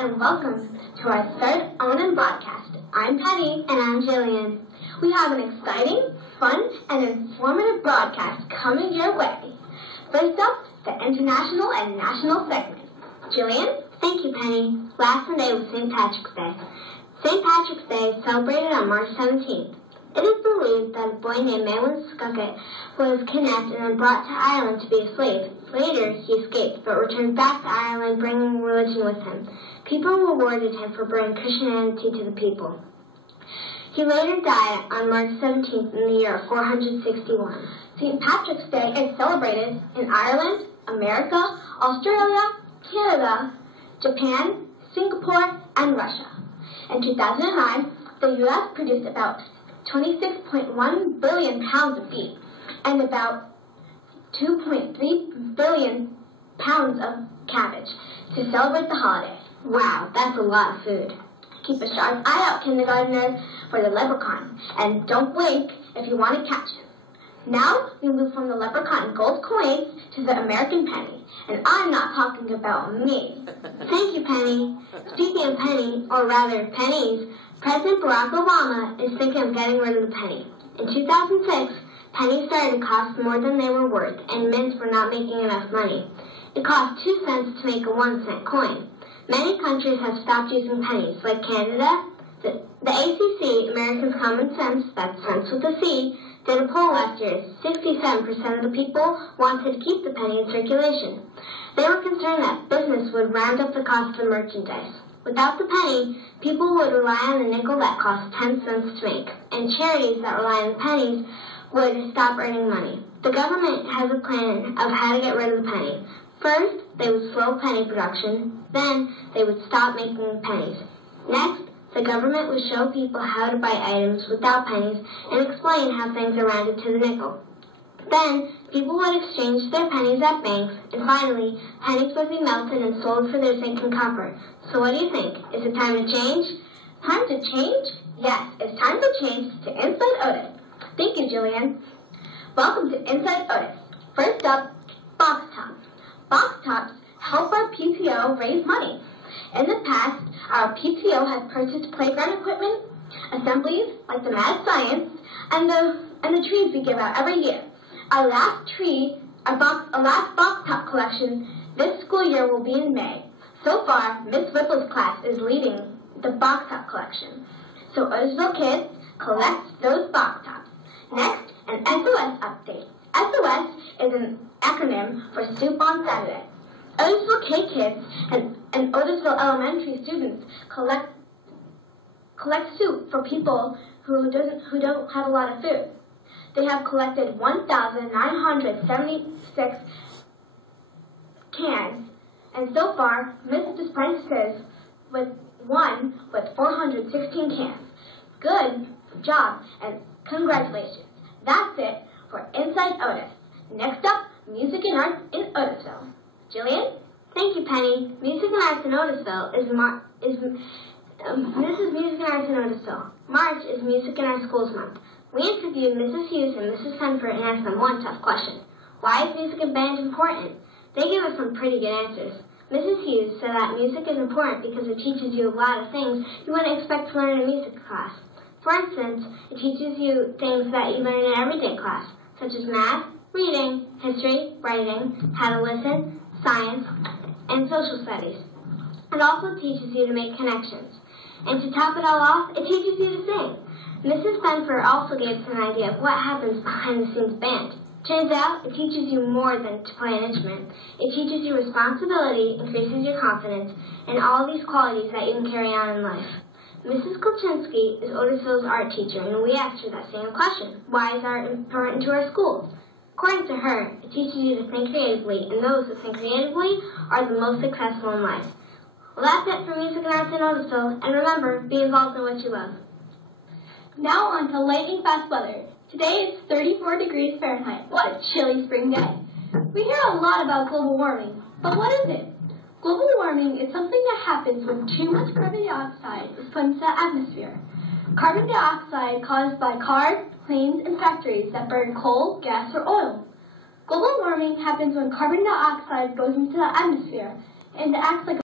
and welcome to our third ONN broadcast. I'm Penny. And I'm Jillian. We have an exciting, fun, and informative broadcast coming your way. First up, the international and national segment. Jillian? Thank you, Penny. Last Sunday was St. Patrick's Day. St. Patrick's Day is celebrated on March 17th. It is believed that a boy named Maitland Scucket was kidnapped and then brought to Ireland to be a slave. Later, he escaped, but returned back to Ireland bringing religion with him. People rewarded him for bringing Christianity to the people. He later died on March 17th in the year 461. St. Patrick's Day is celebrated in Ireland, America, Australia, Canada, Japan, Singapore, and Russia. In 2009, the U.S. produced about 26.1 billion pounds of beef and about 2.3 billion pounds of cabbage to celebrate the holiday. Wow, that's a lot of food. Keep a sharp eye out, kindergartners, for the leprechaun, and don't blink if you want to catch him. Now we move from the leprechaun gold coins to the American penny, and I'm not talking about me. Thank you, Penny. Speaking of penny, or rather pennies, President Barack Obama is thinking of getting rid of the penny. In 2006, pennies started to cost more than they were worth, and mints were not making enough money. It cost 2 cents to make a 1 cent coin. Many countries have stopped using pennies, like Canada. The ACC, Americans Common Sense, that's sense with a C, did a poll last year. 67% of the people wanted to keep the penny in circulation. They were concerned that business would round up the cost of the merchandise. Without the penny, people would rely on the nickel that costs 10 cents to make, and charities that rely on the pennies would stop earning money. The government has a plan of how to get rid of the penny. First, they would slow penny production. Then, they would stop making pennies. Next, the government would show people how to buy items without pennies and explain how things are rounded to the nickel. Then, people would exchange their pennies at banks, and finally, pennies would be melted and sold for their zinc and copper. So what do you think? Is it time to change? Time to change? Yes, it's time to change to Inside Otis. Thank you, Jillian. Welcome to Inside Otis. First up, box tops. Box tops help our PTO raise money. In the past, our PTO has purchased playground equipment, assemblies like the Mad Science, and the trees we give out every year. Our last box top collection this school year will be in May. So far, Miss Whipple's class is leading the box top collection. So Otisville kids, collect those box tops. Next, an SOS update. SOS is an acronym for Soup on Saturday. Otisville K kids and Otisville Elementary students collect soup for people who don't have a lot of food. They have collected 1,976 cans, and so far, Miss Dispenses with 416 cans. Good job, and congratulations. That's it for Inside Otis. Next up, Music and Arts in Otisville. Jillian? Thank you, Penny. Music and Arts in Otisville this is Music and Arts in Otisville. March is Music in Our Schools Month. We interviewed Mrs. Hughes and Mrs. Penford and asked them one tough question. Why is music and band important? They gave us some pretty good answers. Mrs. Hughes said that music is important because it teaches you a lot of things you wouldn't expect to learn in a music class. For instance, it teaches you things that you learn in everyday class, such as math, reading, history, writing, how to listen, science, and social studies. It also teaches you to make connections. And to top it all off, it teaches you to sing. Mrs. Penford also gave us an idea of what happens behind the scenes band. Turns out, it teaches you more than to play an instrument. It teaches you responsibility, increases your confidence, and all these qualities that you can carry on in life. Mrs. Kolchinsky is Otisville's art teacher, and we asked her that same question. Why is art important to our schools? According to her, it teaches you to think creatively, and those who think creatively are the most successful in life. Well, that's it for Music and Arts in Otisville, and remember, be involved in what you love. Now on to lightning fast weather. Today is 34 degrees Fahrenheit. What a chilly spring day. We hear a lot about global warming, but what is it? Global warming is something that happens when too much carbon dioxide is put into the atmosphere. Carbon dioxide caused by cars, planes, and factories that burn coal, gas, or oil. Global warming happens when carbon dioxide goes into the atmosphere and acts like